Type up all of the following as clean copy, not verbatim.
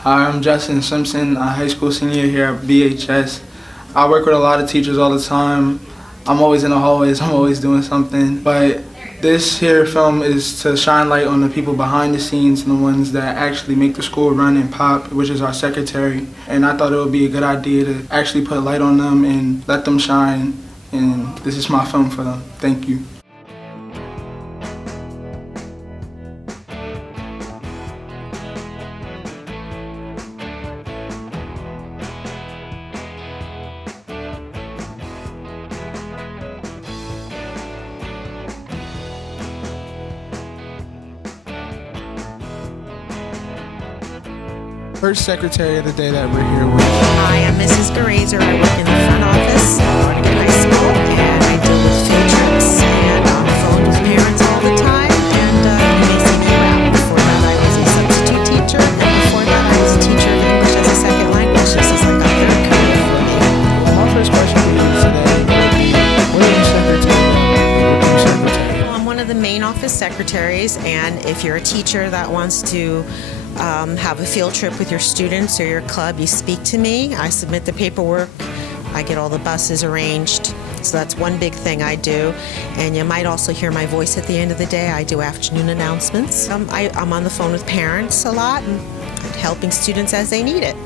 Hi, I'm Justin Simpson, a high school senior here at BHS. I work with a lot of teachers all the time. I'm always in the hallways, I'm always doing something. But this here film is to shine light on the people behind the scenes and the ones that actually make the school run and pop, which is our secretary. And I thought it would be a good idea to actually put light on them and let them shine. And this is my film for them. Thank you. First secretary of the day that we're here with. Hi, I'm Mrs. Grazer. I work in the front office at Barnegat High School, and I deal with field trips and on the phone with parents all the time. And you may see me around. Before that, I was a substitute teacher, and before that, I was a teacher of English as a second language. This is like a third career for me. My first question for you today would be, what are you secretary? Well, I'm one of the main office secretaries, and if you're a teacher that wants to have a field trip with your students or your club, you speak to me. I submit the paperwork. I get all the buses arranged. So that's one big thing I do. And you might also hear my voice at the end of the day. I do afternoon announcements. I'm on the phone with parents a lot and helping students as they need it.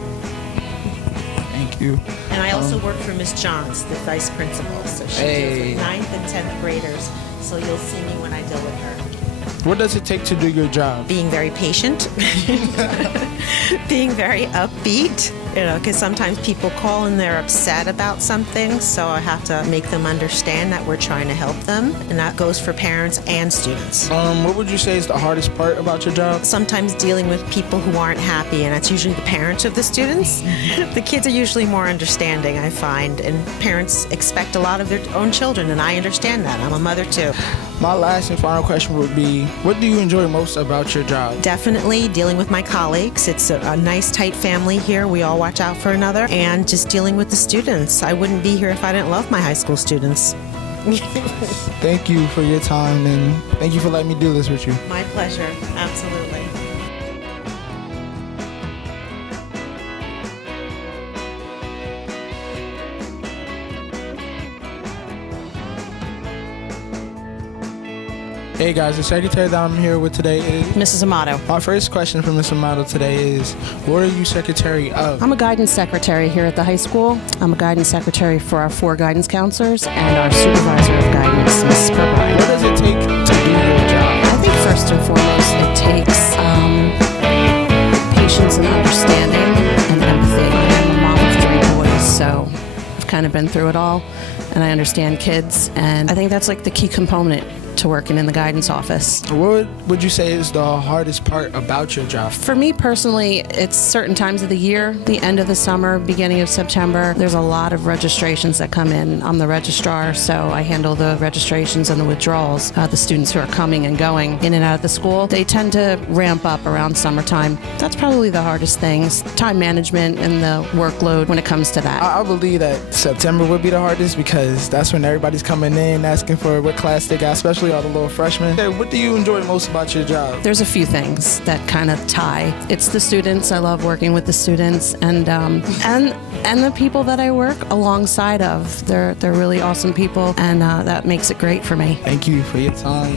Thank you. And I also work for Miss Johns, the vice principal. So she deals with 9th and 10th graders. So you'll see me when I deal with her. What does it take to do your job? Being very patient, being very upbeat, because sometimes people call and they're upset about something, so I have to make them understand that we're trying to help them, and that goes for parents and students. What would you say is the hardest part about your job? Sometimes dealing with people who aren't happy, and that's usually the parents of the students. The kids are usually more understanding, I find, and parents expect a lot of their own children, and I understand that. I'm a mother too. My last and final question would be, what do you enjoy most about your job? Definitely dealing with my colleagues. It's a nice, tight family here. We all watch out for another. And just dealing with the students. I wouldn't be here if I didn't love my high school students. Thank you for your time, and thank you for letting me do this with you. My pleasure. Absolutely. Hey guys, the secretary that I'm here with today is Mrs. Amato. My first question for Ms. Amato today is, what are you secretary of? I'm a guidance secretary here at the high school. I'm a guidance secretary for our 4 guidance counselors and our supervisor of guidance, Mrs. Purbrine. What does it take to do your job? I think first and foremost it takes patience and understanding and empathy. I'm a mom of 3 boys, so I've kind of been through it all, and I understand kids, and I think that's like the key component to working in the guidance office. What would you say is the hardest part about your job? For me personally, it's certain times of the year, the end of the summer, beginning of September. There's a lot of registrations that come in. I'm the registrar, so I handle the registrations and the withdrawals. The students who are coming and going in and out of the school, they tend to ramp up around summertime. That's probably the hardest things, time management and the workload when it comes to that. I believe that September would be the hardest because that's when everybody's coming in asking for what class they got, especially all the little freshmen. Hey, what do you enjoy most about your job? There's a few things that kind of tie. It's the students. I love working with the students and the people that I work alongside of. They're really awesome people, and that makes it great for me. Thank you for your time.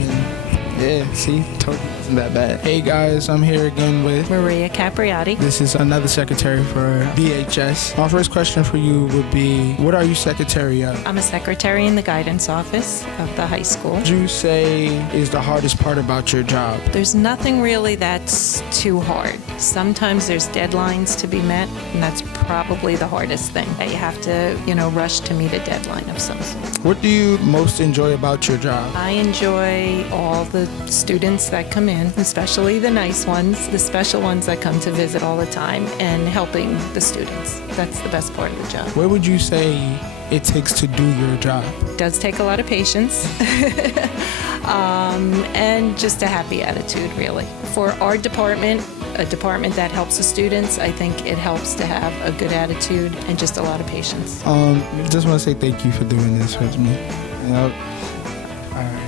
Yeah, see, told you it wasn't that bad. Hey guys, I'm here again with Maria Capriati. This is another secretary for BHS. My first question for you would be, what are you secretary of? I'm a secretary in the guidance office of the high school. What would you say is the hardest part about your job? There's nothing really that's too hard. Sometimes there's deadlines to be met, and that's probably the hardest thing. That you have to, rush to meet a deadline of some sort. What do you most enjoy about your job? I enjoy all the students that come in, especially the nice ones, the special ones that come to visit all the time, and helping the students. That's the best part of the job. What would you say it takes to do your job? It does take a lot of patience and just a happy attitude, really. For our department, a department that helps the students, I think it helps to have a good attitude and just a lot of patience. Just want to say thank you for doing this with me. All right.